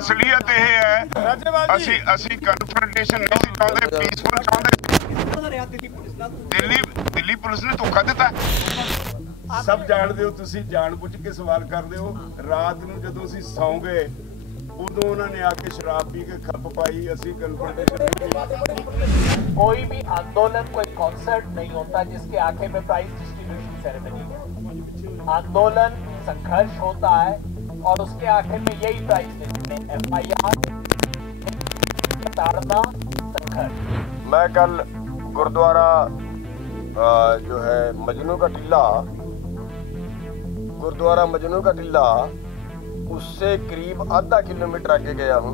असलियत ਇਹ ਹੈ ਅਸੀਂ ਕਨਫਰੰਟੇਸ਼ਨ नहीं सी चाहते, पीसफुल चाहते। दिल्ली पुलिस ने धोखा दिता। सब जाणदे हो, तुसीं जाण-बुੱਝ के सवाल करदे हो। रात ਨੂੰ ਜਦੋਂ ਅਸੀਂ ਸੌਂ गए उदों उन्होंने आके शराब पी के खप पाई। असी कन्फर्टेशन कोई भी आंदोलन कोई कॉन्सर्ट नहीं होता जिसके आखिर में प्राइज डिस्ट्रीब्यूशन सेरेमनी हो। आंदोलन संघर्ष होता है और उसके आखिर में यही प्राइज मिलते हैं, FIR, ताड़ना, संघर्ष। मैं कल गुरुद्वारा जो है मजनू का टीला उससे करीब आधा किलोमीटर आगे गया हूँ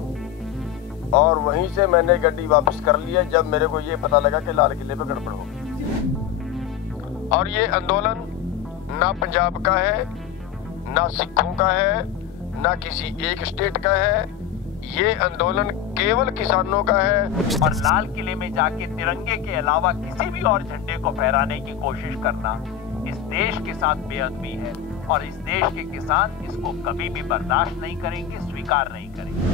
और वहीं से मैंने गाड़ी वापस कर लिया जब मेरे को ये पता लगा कि लाल किले पे गड़बड़ हो गई। और ये आंदोलन ना पंजाब का है, ना सिखों का है, ना किसी एक स्टेट का है। ये आंदोलन केवल किसानों का है। और लाल किले में जाके तिरंगे के अलावा किसी भी और झंडे को फहराने की कोशिश करना इस देश के साथ बेअदबी है और इस देश के किसान इसको कभी भी बर्दाश्त नहीं करेंगे, स्वीकार नहीं करेंगे।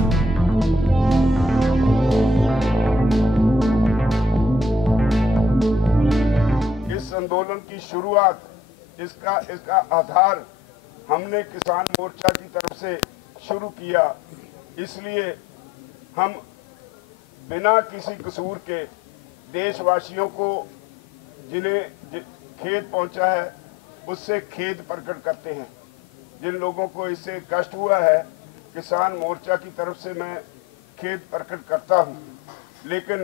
इस आंदोलन की शुरुआत, इसका आधार हमने किसान मोर्चा की तरफ से शुरू किया। इसलिए हम बिना किसी कसूर के देशवासियों को जिन्हें खेद पहुंचा है उससे खेद प्रकट करते हैं। जिन लोगों को इससे कष्ट हुआ है, किसान मोर्चा की तरफ से मैं खेद प्रकट करता हूं। लेकिन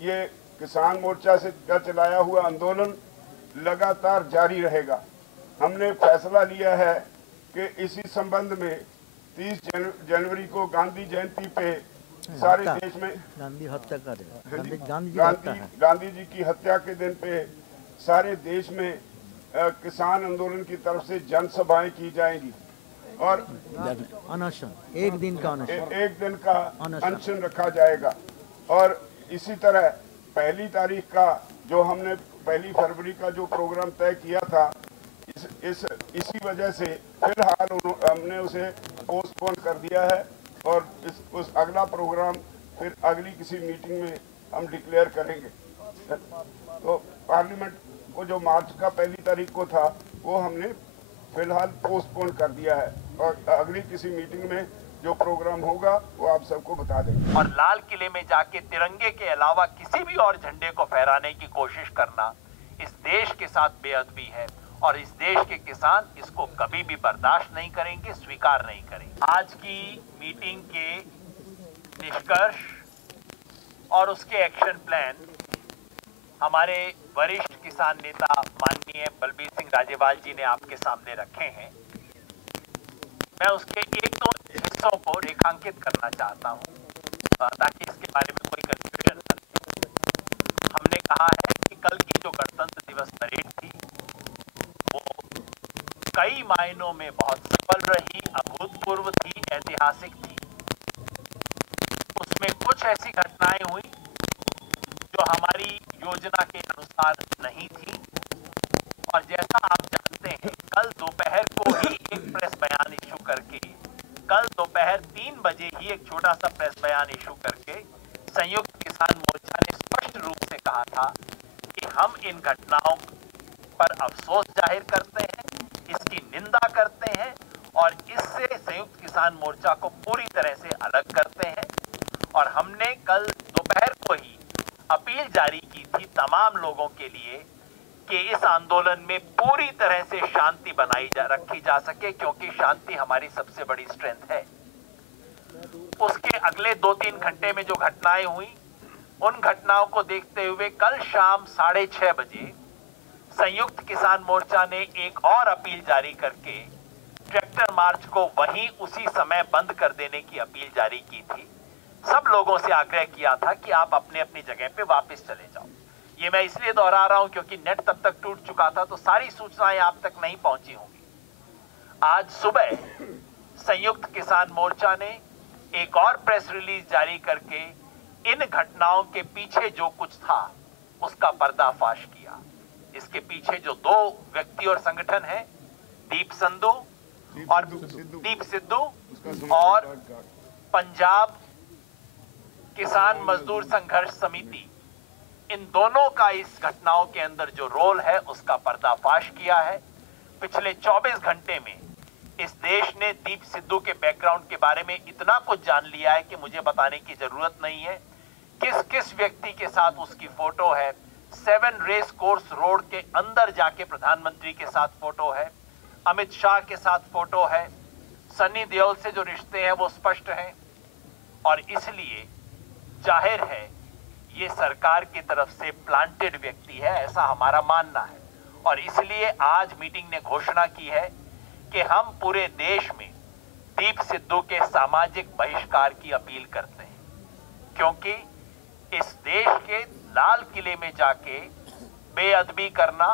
ये किसान मोर्चा से का चलाया हुआ आंदोलन लगातार जारी रहेगा। हमने फैसला लिया है कि इसी संबंध में 30 जनवरी को गांधी जयंती पे सारे देश में गांधी जी की हत्या के दिन पे सारे देश में किसान आंदोलन की तरफ से जनसभाएं की जाएंगी और अनशन एक दिन का अनशन रखा जाएगा। और इसी तरह 1 तारीख का जो हमने 1 फरवरी का जो प्रोग्राम तय किया था, इसी वजह से फिलहाल हमने उसे पोस्टपोन कर दिया है और उस अगला प्रोग्राम फिर अगली किसी मीटिंग में हम डिक्लेयर करेंगे। तो पार्लियामेंट को जो मार्च का 1 तारीख को था वो हमने फिलहाल पोस्टपोन कर दिया है और अगली किसी मीटिंग में जो प्रोग्राम होगा वो आप सबको बता देंगे। और लाल किले में जाके तिरंगे के अलावा किसी भी और झंडे को फहराने की कोशिश करना इस देश के साथ बेअदबी है और इस देश के किसान इसको कभी भी बर्दाश्त नहीं करेंगे, स्वीकार नहीं करेंगे। आज की मीटिंग के निष्कर्ष और उसके एक्शन प्लान हमारे वरिष्ठ किसान नेता माननीय बलबीर सिंह राजेवाल जी ने आपके सामने रखे हैं। मैं उसके 1-2 हिस्सों को रेखांकित करना चाहता हूं ताकि इसके बारे में कोई कंफ्यूजन न रहे। हमने कहा है कि कल की जो गणतंत्र दिवस परेड थी वो कई मायनों में बहुत सफल रही, अभूतपूर्व थी, ऐतिहासिक थी। उसमें कुछ ऐसी घटनाएं हुई जो हमारी योजना के अनुसार नहीं थी और जैसा आप जानते हैं कल दोपहर को ही एक प्रेस बयान इशू करके, कल दोपहर 3 बजे ही एक छोटा सा प्रेस बयान इशू करके संयुक्त किसान मोर्चा ने स्पष्ट रूप से कहा था कि हम इन घटनाओं पर अफसोस जाहिर करते हैं, इसकी निंदा करते हैं और इससे संयुक्त किसान मोर्चा को पूरी तरह से अलग करते हैं। और हमने कल दोपहर को ही अपील जारी की थी तमाम लोगों के लिए कि इस आंदोलन में पूरी तरह से शांति रखी जा सके, क्योंकि शांति हमारी सबसे बड़ी स्ट्रेंथ है। उसके अगले 2-3 घंटे में जो घटनाएं हुई, उन घटनाओं को देखते हुए कल शाम 6:30 बजे संयुक्त किसान मोर्चा ने एक और अपील जारी करके ट्रैक्टर मार्च को वहीं उसी समय बंद कर देने की अपील जारी की थी। सब लोगों से आग्रह किया था कि आप अपने अपनी जगह पे वापस चले जाओ। ये मैं इसलिए दोहरा रहा हूं क्योंकि नेट तब तक टूट चुका था तो सारी सूचनाएं आप तक नहीं पहुंची होंगी। आज सुबह संयुक्त किसान मोर्चा ने एक और प्रेस रिलीज जारी करके इन घटनाओं के पीछे जो कुछ था उसका पर्दाफाश किया। इसके पीछे जो 2 व्यक्ति और संगठन हैं, दीप सिद्धू और पंजाब किसान मजदूर संघर्ष समिति, इन दोनों का इस घटनाओं के अंदर जो रोल है उसका पर्दाफाश किया है। पिछले 24 घंटे में इस देश ने दीप सिद्धू के बैकग्राउंड के बारे में इतना कुछ जान लिया है कि मुझे बताने की जरूरत नहीं है। किस किस व्यक्ति के साथ उसकी फोटो है, 7 रेस कोर्स रोड के अंदर जाके प्रधानमंत्री के साथ फोटो है, अमित शाह के साथ फोटो है, सन्नी देओल से जो रिश्ते हैं वो स्पष्ट हैं। और इसलिए जाहिर है ये सरकार की तरफ से प्लांटेड व्यक्ति है, ऐसा हमारा मानना है। और इसलिए आज मीटिंग ने घोषणा की है कि हम पूरे देश में दीप सिद्धू के सामाजिक बहिष्कार की अपील करते हैं, क्योंकि इस देश के लाल किले में जाके बेअदबी करना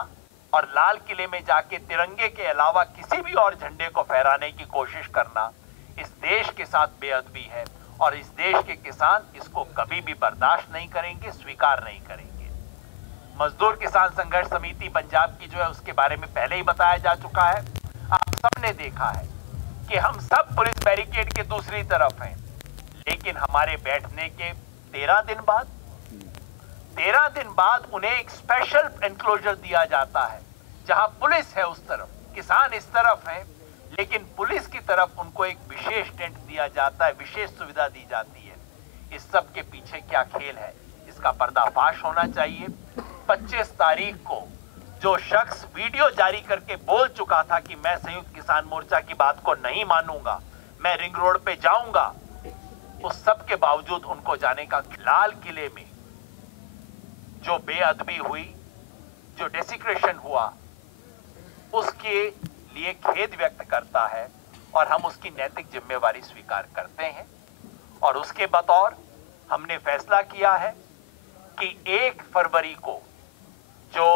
और लाल किले में जाके तिरंगे के अलावा किसी भी और झंडे को फहराने की कोशिश करना इस देश के साथ बेअदबी है। और इस देश के किसान इसको कभी भी बर्दाश्त नहीं करेंगे, स्वीकार नहीं करेंगे। मजदूर किसान संघर्ष समिति पंजाब की जो है उसके बारे में पहले ही बताया जा चुका है। आप सबने देखा है कि हम सब पुलिस बैरिकेड के दूसरी तरफ हैं, लेकिन हमारे बैठने के 13 दिन बाद उन्हें एक स्पेशल एनक्लोजर दिया जाता है, जहां पुलिस है उस तरफ, किसान इस तरफ है, लेकिन पुलिस की तरफ उनको एक विशेष टेंट दिया जाता है, विशेष सुविधा दी जाती है। इस सब के पीछे क्या खेल है, इसका पर्दाफाश होना चाहिए। 25 तारीख को जो शख्स वीडियो जारी करके बोल चुका था कि मैं संयुक्त किसान मोर्चा की बात को नहीं मानूंगा, मैं रिंग रोड पे जाऊंगा, उस सब के बावजूद उनको जाने का, लाल किले में जो बेअदबी हुई, जो डेसिक्रेशन हुआ, उसके लिए खेद व्यक्त करता है और हम उसकी नैतिक जिम्मेवारी स्वीकार करते हैं। और उसके बतौर हमने फैसला किया है कि 1 फरवरी को जो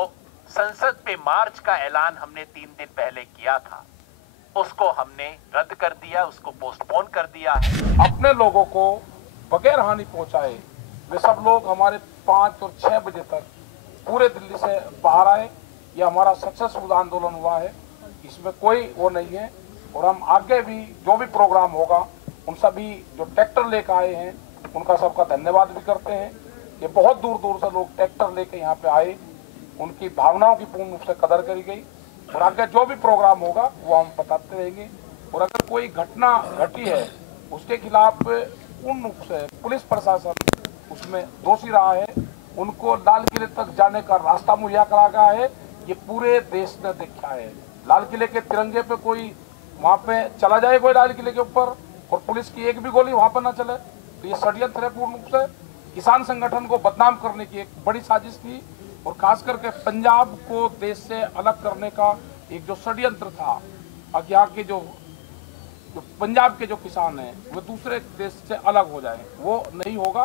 संसद पे मार्च का ऐलान हमने 3 दिन पहले किया था, उसको हमने रद्द कर दिया, उसको पोस्टपोन कर दिया है। अपने लोगों को बगैर हानि पहुंचाए वे सब लोग हमारे 5 और 6 बजे तक पूरे दिल्ली से बाहर आए। यह हमारा सक्सेसफुल आंदोलन हुआ है, इसमें कोई वो नहीं है। और हम आगे भी जो भी प्रोग्राम होगा, उन सभी जो ट्रैक्टर लेकर आए हैं उनका सबका धन्यवाद भी करते हैं। ये बहुत दूर दूर से लोग ट्रैक्टर लेकर यहाँ पे आए, उनकी भावनाओं की पूर्ण रूप से कदर करी गई। और आगे जो भी प्रोग्राम होगा वो हम बताते रहेंगे। और अगर कोई घटना घटी है उसके खिलाफ पूर्ण रूप से पुलिस प्रशासन उसमें दोषी रहा है, उनको लाल किले तक जाने का रास्ता मुहैया करा गया है, ये पूरे देश ने देखा है। लाल किले के तिरंगे पे कोई वहां पे चला जाए, कोई लाल किले के ऊपर, और पुलिस की एक भी गोली वहां पर ना चले, तो ये षड्यंत्र है पूर्ण रूप से। किसान संगठन को बदनाम करने की एक बड़ी साजिश थी, और खास करके पंजाब को देश से अलग करने का एक जो षड्यंत्र था, अब यहाँ के जो पंजाब के जो किसान हैं वो दूसरे देश से अलग हो जाए, वो नहीं होगा।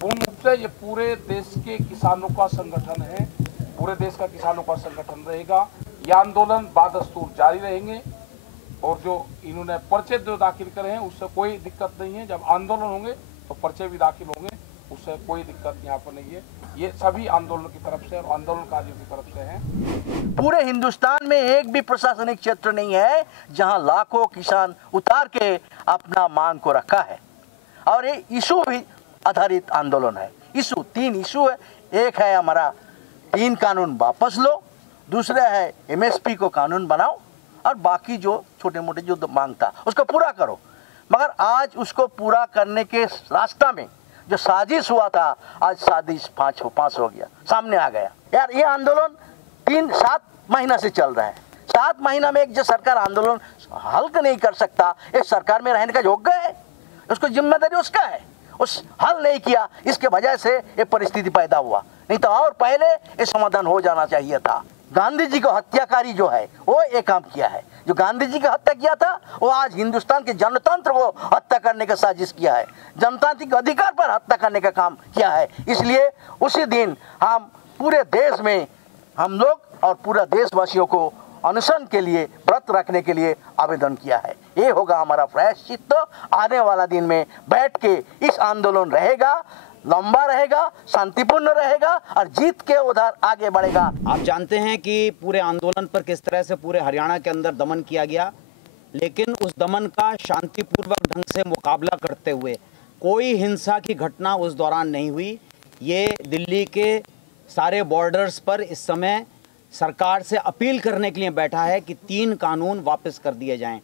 पूर्ण रूप से ये पूरे देश के किसानों का संगठन है, पूरे देश का किसानों का संगठन रहेगा। यह आंदोलन बादस्तूर जारी रहेंगे। और जो इन्होंने पर्चे जो दाखिल करे हैं उससे कोई दिक्कत नहीं है। जब आंदोलन होंगे तो पर्चे भी दाखिल होंगे, उससे कोई दिक्कत यहाँ पर नहीं है। ये सभी आंदोलन की तरफ से और आंदोलनकारियों की तरफ से हैं। पूरे हिंदुस्तान में एक भी प्रशासनिक क्षेत्र नहीं है जहां लाखों किसान उतार के अपना मांग को रखा है। और ये इशू भी आधारित आंदोलन है। इशू 3 इशू है। एक है हमारा 3 कानून वापस लो, दूसरा है MSP को कानून बनाओ, और बाकी जो छोटे मोटे जो मांग था उसको पूरा करो। मगर आज उसको पूरा करने के रास्ता में जो साजिश हुआ था, आज साजिश पांच हो गया, सामने आ गया। यार ये आंदोलन 7 महीना से चल रहा है। 7 महीना में एक जो सरकार आंदोलन हल नहीं कर सकता, इस सरकार में रहने का योग्य है? उसको जिम्मेदारी उसका है। उस हल नहीं किया, इसके वजह से ये परिस्थिति पैदा हुआ। नहीं तो और पहले ये समाधान हो जाना चाहिए था। गांधी जी को हत्याकारी जो है वो ये काम किया है। जो गांधी जी का हत्या किया था वो आज हिंदुस्तान के जनतंत्र को हत्या करने का साजिश किया है, जनतांत्रिक अधिकार पर हत्या करने का काम किया है। इसलिए उसी दिन हम पूरे देश में हम लोग और पूरा देशवासियों को अनशन के लिए, व्रत रखने के लिए आवेदन किया है। ये होगा हमारा प्रायश्चित। आने वाला दिन में बैठ के इस आंदोलन रहेगा, लंबा रहेगा, शांतिपूर्ण रहेगा और जीत के उधर आगे बढ़ेगा। आप जानते हैं कि पूरे आंदोलन पर किस तरह से पूरे हरियाणा के अंदर दमन किया गया। लेकिन उस दमन का शांतिपूर्वक ढंग से मुकाबला करते हुए कोई हिंसा की घटना उस दौरान नहीं हुई। ये दिल्ली के सारे बॉर्डर्स पर इस समय सरकार से अपील करने के लिए बैठा है कि 3 कानून वापस कर दिए जाएं।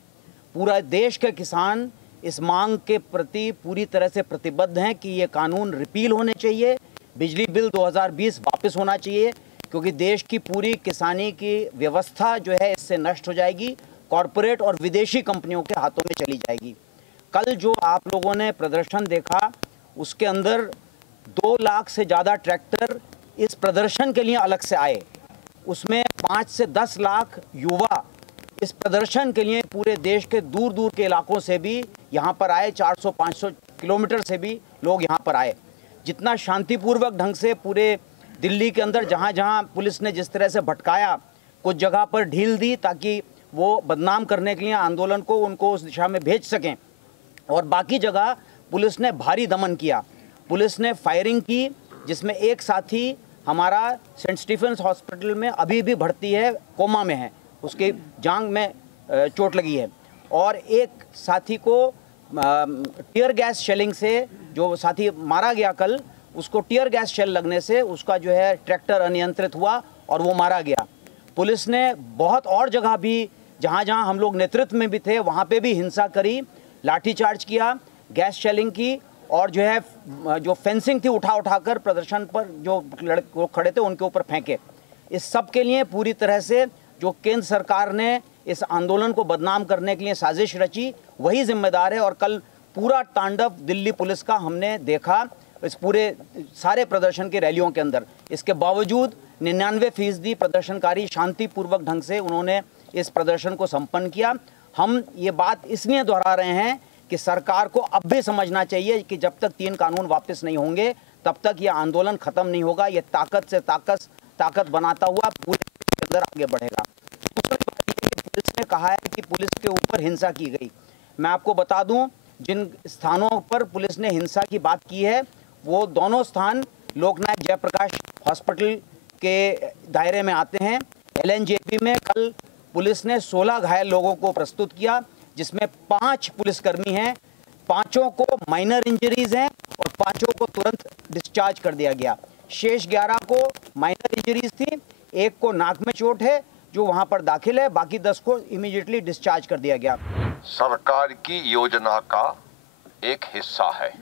पूरा देश के किसान इस मांग के प्रति पूरी तरह से प्रतिबद्ध हैं कि ये कानून रिपील होने चाहिए। बिजली बिल 2020 वापस होना चाहिए, क्योंकि देश की पूरी किसानी की व्यवस्था जो है इससे नष्ट हो जाएगी, कॉरपोरेट और विदेशी कंपनियों के हाथों में चली जाएगी। कल जो आप लोगों ने प्रदर्शन देखा उसके अंदर 2 लाख से ज़्यादा ट्रैक्टर इस प्रदर्शन के लिए अलग से आए। उसमें 5 से 10 लाख युवा इस प्रदर्शन के लिए पूरे देश के दूर दूर के इलाकों से भी यहाँ पर आए। 400-500 किलोमीटर से भी लोग यहाँ पर आए। जितना शांतिपूर्वक ढंग से पूरे दिल्ली के अंदर जहाँ जहाँ पुलिस ने जिस तरह से भटकाया, कुछ जगह पर ढील दी ताकि वो बदनाम करने के लिए आंदोलन को उनको उस दिशा में भेज सकें, और बाकी जगह पुलिस ने भारी दमन किया। पुलिस ने फायरिंग की, जिसमें एक साथी हमारा सेंट स्टीफेंस हॉस्पिटल में अभी भी भर्ती है, कोमा में है, उसके जांघ में चोट लगी है, और एक साथी को टीयर गैस शेलिंग से, जो साथी मारा गया कल, उसको टीयर गैस शेल लगने से उसका जो है ट्रैक्टर अनियंत्रित हुआ और वो मारा गया। पुलिस ने बहुत और जगह भी जहाँ जहाँ हम लोग नेतृत्व में भी थे वहाँ पे भी हिंसा करी, लाठीचार्ज किया, गैस शेलिंग की, और जो है जो फेंसिंग थी उठा कर प्रदर्शन पर जो लड़के खड़े थे उनके ऊपर फेंके। इस सब के लिए पूरी तरह से जो केंद्र सरकार ने इस आंदोलन को बदनाम करने के लिए साजिश रची, वही जिम्मेदार है। और कल पूरा तांडव दिल्ली पुलिस का हमने देखा इस पूरे सारे प्रदर्शन की रैलियों के अंदर। इसके बावजूद 99% प्रदर्शनकारी शांतिपूर्वक ढंग से उन्होंने इस प्रदर्शन को संपन्न किया। हम ये बात इसलिए दोहरा रहे हैं कि सरकार को अब भी समझना चाहिए कि जब तक 3 कानून वापस नहीं होंगे तब तक ये आंदोलन खत्म नहीं होगा। ये ताकत से ताकत बनाता हुआ पूरे के अंदर आगे बढ़ेगा। पुलिस ने कहा है कि पुलिस के ऊपर हिंसा की गई। मैं आपको बता दूं, जिन स्थानों पर पुलिस ने हिंसा की बात की है वो दोनों स्थान लोकनायक जयप्रकाश हॉस्पिटल के दायरे में आते हैं। LNJP में कल पुलिस ने 16 घायल लोगों को प्रस्तुत किया, जिसमें 5 पुलिसकर्मी हैं। 5 को माइनर इंजरीज हैं और 5 को तुरंत डिस्चार्ज कर दिया गया। शेष 11 को माइनर इंजरीज थी, 1 को नाक में चोट है जो वहां पर दाखिल है, बाकी 10 को इमीडिएटली डिस्चार्ज कर दिया गया। सरकार की योजना का एक हिस्सा है।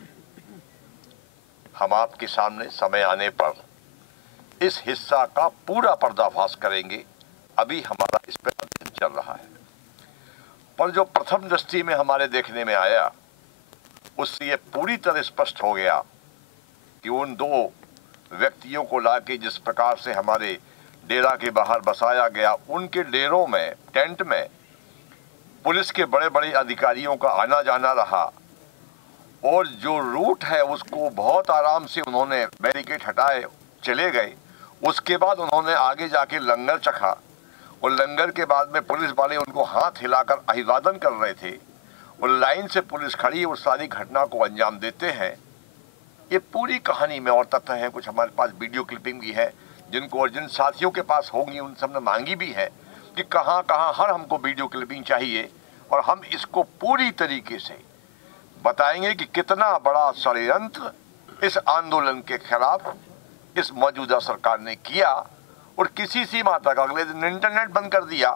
हम आपके सामने समय आने पर इस हिस्सा का पूरा पर्दाफाश करेंगे। अभी हमारा इस पर अध्ययन चल रहा है, पर जो प्रथम दृष्टि में हमारे देखने में आया उससे ये पूरी तरह स्पष्ट हो गया कि उन 2 व्यक्तियों को लाके जिस प्रकार से हमारे डेरा के बाहर बसाया गया, उनके डेरों में, टेंट में पुलिस के बड़े बड़े अधिकारियों का आना जाना रहा, और जो रूट है उसको बहुत आराम से उन्होंने बैरिकेड हटाए चले गए। उसके बाद उन्होंने आगे जाके लंगर चखा, और लंगर के बाद में पुलिस वाले उनको हाथ हिलाकर अभिवादन कर रहे थे, और लाइन से पुलिस खड़ी उस सारी घटना को अंजाम देते हैं। ये पूरी कहानी में और तथ्य हैं, कुछ हमारे पास वीडियो क्लिपिंग भी है जिनको और जिन साथियों के पास होंगी उन सब ने मांगी भी है कि कहाँ कहाँ हर हमको वीडियो क्लिपिंग चाहिए, और हम इसको पूरी तरीके से बताएंगे कि कितना बड़ा षड्यंत्र इस आंदोलन के खिलाफ इस मौजूदा सरकार ने किया। और किसी सीमा तक अगले दिन इंटरनेट बंद कर दिया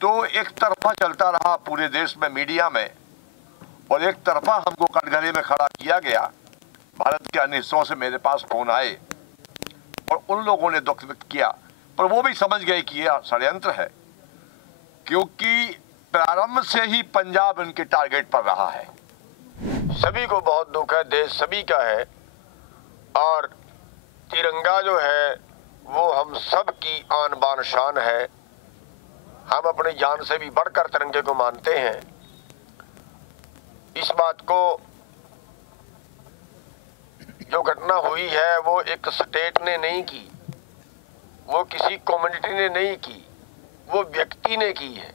तो एक तरफा चलता रहा पूरे देश में मीडिया में, और एक तरफा हमको कटघरे में खड़ा किया गया। भारत के अन्य हिस्सों से मेरे पास फोन आए और उन लोगों ने दुख व्यक्त किया, पर वो भी समझ गए कि यह षड्यंत्र है, क्योंकि प्रारंभ से ही पंजाब इनके टारगेट पर रहा है। सभी को बहुत दुख है, देश सभी का है, और तिरंगा जो है वो हम सब की आन बान शान है। हम अपनी जान से भी बढ़कर तिरंगे को मानते हैं। इस बात को, जो घटना हुई है वो एक स्टेट ने नहीं की, वो किसी कम्युनिटी ने नहीं की, वो व्यक्ति ने की है।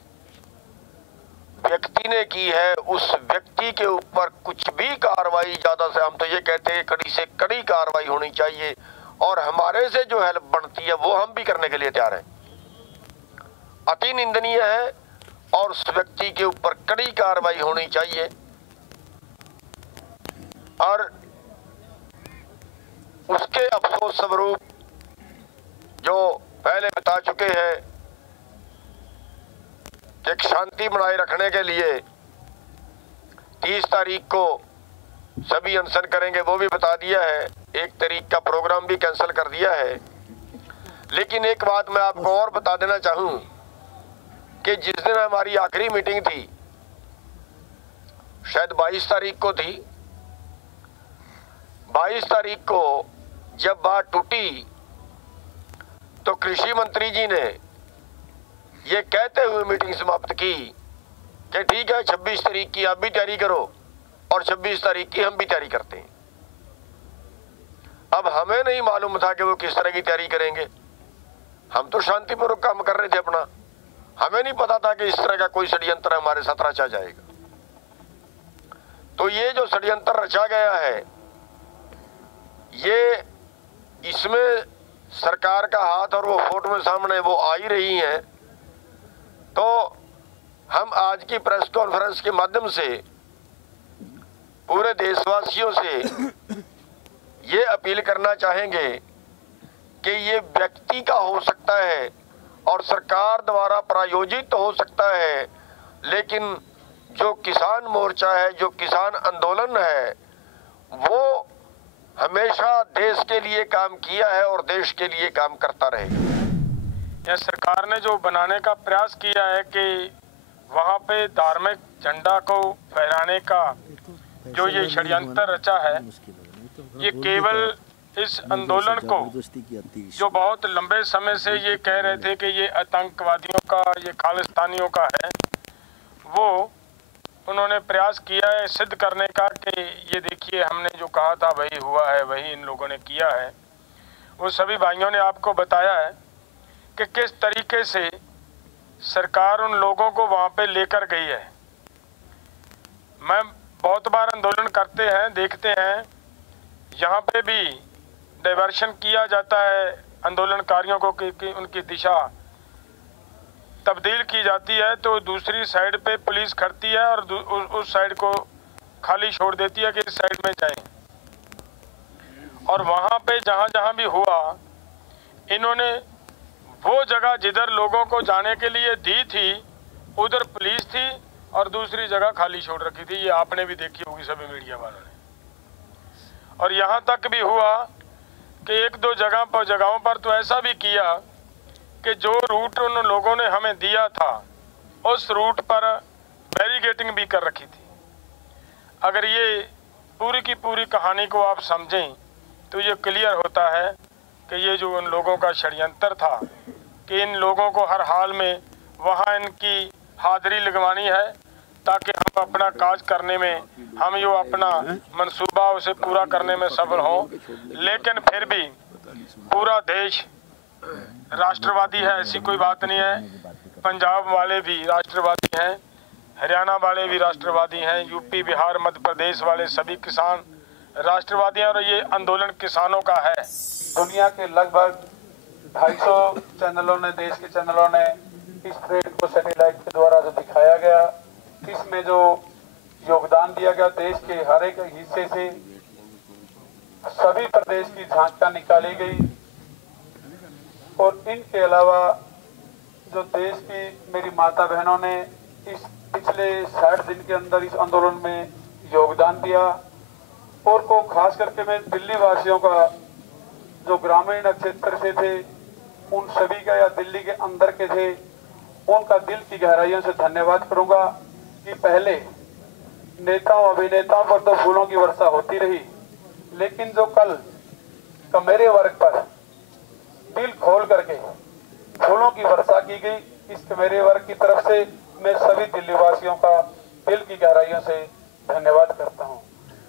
व्यक्ति ने की है, उस व्यक्ति के ऊपर कुछ भी कार्रवाई, ज्यादा से हम तो ये कहते हैं कड़ी से कड़ी कार्रवाई होनी चाहिए, और हमारे से जो हेल्प बनती है वो हम भी करने के लिए तैयार हैं। अति निंदनीय है और उस व्यक्ति के ऊपर कड़ी कार्रवाई होनी चाहिए। और उसके अफसोस स्वरूप जो पहले बता चुके हैं कि शांति बनाए रखने के लिए 30 तारीख को सभी अनशन करेंगे, वो भी बता दिया है। 1 तारीख का प्रोग्राम भी कैंसिल कर दिया है। लेकिन एक बात मैं आपको और बता देना चाहूं कि जिस दिन हमारी आखिरी मीटिंग थी, शायद 22 तारीख को थी, 22 तारीख को जब बात टूटी तो कृषि मंत्री जी ने ये कहते हुए मीटिंग समाप्त की कि ठीक है 26 तारीख की आप भी तैयारी करो और 26 तारीख की हम भी तैयारी करते हैं। अब हमें नहीं मालूम था कि वो किस तरह की तैयारी करेंगे। हम तो शांतिपूर्वक काम कर रहे थे अपना, हमें नहीं पता था कि इस तरह का कोई षड्यंत्र हमारे साथ रचा जाएगा। तो ये जो षड्यंत्र रचा गया है, ये इसमें सरकार का हाथ और वो फोटो में सामने वो आ ही रही हैं। तो हम आज की प्रेस कॉन्फ्रेंस के माध्यम से पूरे देशवासियों से ये अपील करना चाहेंगे कि ये व्यक्ति का हो सकता है और सरकार द्वारा प्रायोजित हो सकता है, लेकिन जो किसान मोर्चा है, जो किसान आंदोलन है, वो हमेशा देश के लिए काम किया है और देश के लिए काम करता रहेगा। यह सरकार ने जो बनाने का प्रयास किया है कि वहाँ पे धार्मिक झंडा को फहराने का जो ये षड्यंत्र रचा है, ये केवल इस आंदोलन को जो बहुत लंबे समय से ये कह रहे थे कि ये आतंकवादियों का, ये खालिस्तानियों का है, वो उन्होंने प्रयास किया है सिद्ध करने का कि ये देखिए हमने जो कहा था वही हुआ है, वही इन लोगों ने किया है। वो सभी भाइयों ने आपको बताया है कि किस तरीके से सरकार उन लोगों को वहाँ पे लेकर गई है। मैं बहुत बार आंदोलन करते हैं, देखते हैं, यहाँ पे भी डाइवर्शन किया जाता है आंदोलनकारियों को कि उनकी दिशा तब्दील की जाती है, तो दूसरी साइड पे पुलिस खड़ती है और उस साइड को खाली छोड़ देती है कि इस साइड में जाएं। और वहाँ पे जहाँ जहाँ भी हुआ, इन्होंने वो जगह जिधर लोगों को जाने के लिए दी थी उधर पुलिस थी और दूसरी जगह खाली छोड़ रखी थी। ये आपने भी देखी होगी सभी मीडिया वालों ने। और यहाँ तक भी हुआ कि 1-2 जगहों पर तो ऐसा भी किया कि जो रूट उन लोगों ने हमें दिया था उस रूट पर बैरिकेडिंग भी कर रखी थी। अगर ये पूरी की पूरी कहानी को आप समझें तो ये क्लियर होता है कि ये जो उन लोगों का षड्यंत्र था कि इन लोगों को हर हाल में वहाँ इनकी हाजिरी लगवानी है ताकि हम अपना काज करने में, हम जो अपना मंसूबा उसे पूरा करने में सफल हों। लेकिन फिर भी पूरा देश राष्ट्रवादी है, ऐसी कोई बात नहीं है। पंजाब वाले भी राष्ट्रवादी हैं, हरियाणा वाले भी राष्ट्रवादी हैं, यूपी, बिहार, मध्य प्रदेश वाले सभी किसान राष्ट्रवादी हैं और ये आंदोलन किसानों का है। दुनिया के लगभग 250 चैनलों ने, देश के चैनलों ने इस परेड को सैटेलाइट के द्वारा जो दिखाया गया, इसमें जो योगदान दिया गया देश के हर एक हिस्से से सभी प्रदेश की झांकियां निकाली गई। और इनके अलावा जो देश की मेरी माता बहनों ने इस पिछले 60 दिन के अंदर इस आंदोलन में योगदान दिया, और को खास करके मैं दिल्ली वासियों का जो ग्रामीण क्षेत्र से थे उन सभी का, या दिल्ली के अंदर के थे, उनका दिल की गहराइयों से धन्यवाद करूंगा कि पहले नेताओं अभिनेताओं पर तो फूलों की वर्षा होती रही, लेकिन जो कल मेरे वर्ग पर दिल खोल करके फूलों की वर्षा की गई, इस मेरे वर्ग की तरफ से मैं सभी दिल्ली वासियों का दिल की गहराइयों से धन्यवाद करता हूं।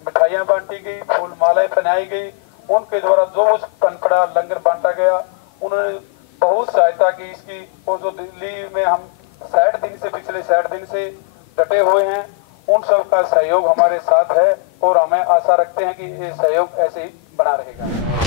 मिठाइयां बांटी गई, फूल मालाएं पहनाई गई, उनके द्वारा जो कुछ पनपड़ा लंगर बांटा गया, उन्होंने बहुत सहायता की इसकी। और जो दिल्ली में हम 60 दिन से, पिछले 60 दिन से डटे हुए हैं, उन सब का सहयोग हमारे साथ है और हमें आशा रखते हैं कि ये सहयोग ऐसे ही बना रहेगा।